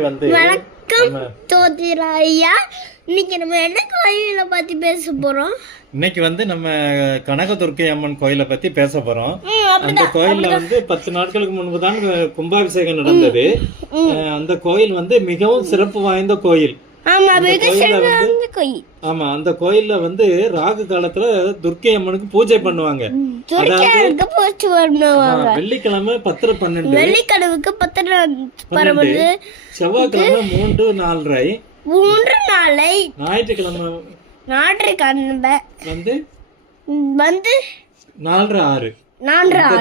வந்து வணக்கம் ஜோதிராயா. இன்னைக்கு நம்ம என்ன கோயிலை பத்தி பேச போறோம்? இன்னைக்கு வந்து நம்ம கனகதுர்க்கை அம்மன் கோயிலை பத்தி பேச போறோம். அந்த கோயில்ல வந்து 10 நாட்களுக்கு முன்பு தான் கும்பாபிஷேகம் நடந்தது. அந்த கோயில் வந்து மிகவும் சிறப்பு வாய்ந்த கோயில். ஆமா, அந்த கோயில்ல வந்து ராகு காலத்துல துர்க்கை அம்மனுக்கு பூஜை பண்ணுவாங்க. வெள்ளிக்கிழமை 10-12, வெள்ளிக்கிழமைக்கு 10-12, செவ்வாய்க்கிழமை 3-4, 3-4, ஞாயிற்றுக்கிழமை வந்து 4-6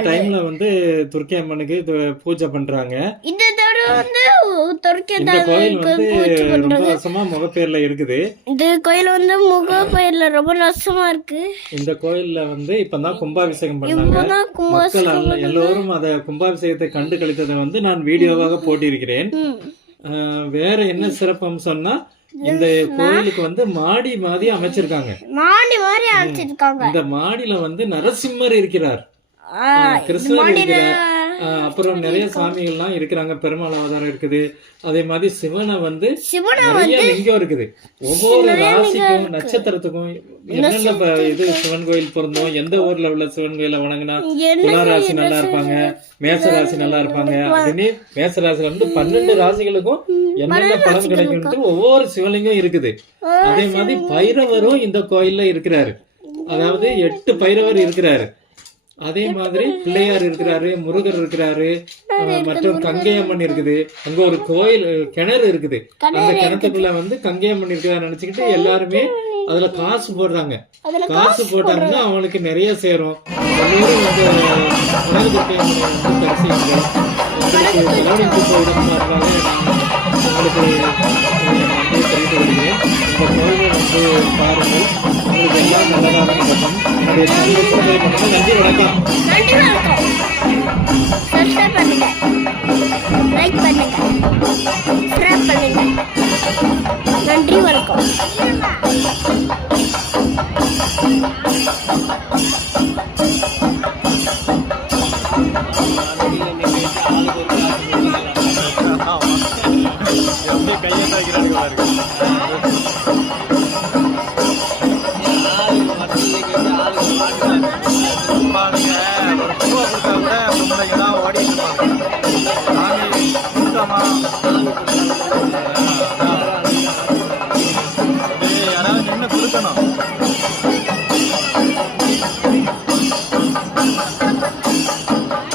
டைம்ல வந்து துர்க்கை அம்மனுக்கு பூஜை பண்றாங்க. இந்த கோயில் வந்து ரொம்ப வருஷமா முகப்பேர்ல இருக்குது. இந்த கோயில் வந்து முகப்பேர்ல ரொம்ப வருஷமா இருக்கு. இந்த கோயில்ல வந்து இப்பதான் கும்பாபிஷேகம் பண்ணாங்க. மக்கள் எல்லோரும் அத கும்பாபிஷேகத்தை கண்டு கழித்ததை வந்து நான் வீடியோவாக போட்டிருக்கிறேன். வேற என்ன சிறப்பு அம்சம்னா, இந்த கோயிலுக்கு வந்து மாடி மாதிரி அமைச்சிருக்காங்க. இந்த மாடியில வந்து நரசிம்மர் இருக்கிறார், கிருஷ்ணர் இருக்கிறார், அப்புறம் நிறைய சாமிகள்லாம் இருக்கிறாங்க. பெருமாள் அவதாரம் இருக்குது. அதே மாதிரி சிவனை வந்து நிறைய லிங்கம் இருக்குது. ஒவ்வொரு ராசிக்கும் நட்சத்திரத்துக்கும் என்னென்ன இது சிவன் கோயில் பொருந்தும், எந்த ஊர்ல உள்ள சிவன் கோயில வணங்கினா துலா ராசி நல்லா இருப்பாங்க, மேச ராசி நல்லா இருப்பாங்க. அதுமே மேச ராசில வந்து 12 ராசிகளுக்கும் என்னென்ன பலன் கிடைக்கும் ஒவ்வொரு சிவலிங்கம் இருக்குது. அதே மாதிரி பைரவரும் இந்த கோயில்ல இருக்கிறாரு. அதாவது 8 பைரவர் இருக்கிறாரு. அதே மாதிரி பிள்ளையார் இருக்கிறாரு, முருகர் இருக்கிறாரு, மற்றும் கங்கையம்மன் இருக்குது. அங்க ஒரு கோயில் கிணறு இருக்குது. அந்த கிணத்துக்குள்ள வந்து கங்கையம்மன் இருக்கிறாரு நினைச்சுக்கிட்டு எல்லாருமே அதுல காசு போடுறாங்க. காசு போட்டாங்கன்னா அவங்களுக்கு நிறைய சேரும். எல்லோரும் வந்து கனகதுர்க்கை அம்மனை வந்து தரிசிங்க. உங்களுக்கு செலவழித்து போயிருந்தாங்க. உங்களுக்கு தெரிவித்து வருகிறேன். இந்த கோயிலை வந்து பாருங்கள். உங்களுக்கு எல்லாம் நல்லதாக நடக்கும். என்னுடைய நன்றி, வணக்கம். சப்ஸ்கிரைப் பண்ணுங்க, லைக் பண்ணுங்க, ஷேர் பண்ணுங்க. நன்றி, வணக்கம். யாராவது நின்று கொடுக்கணும்.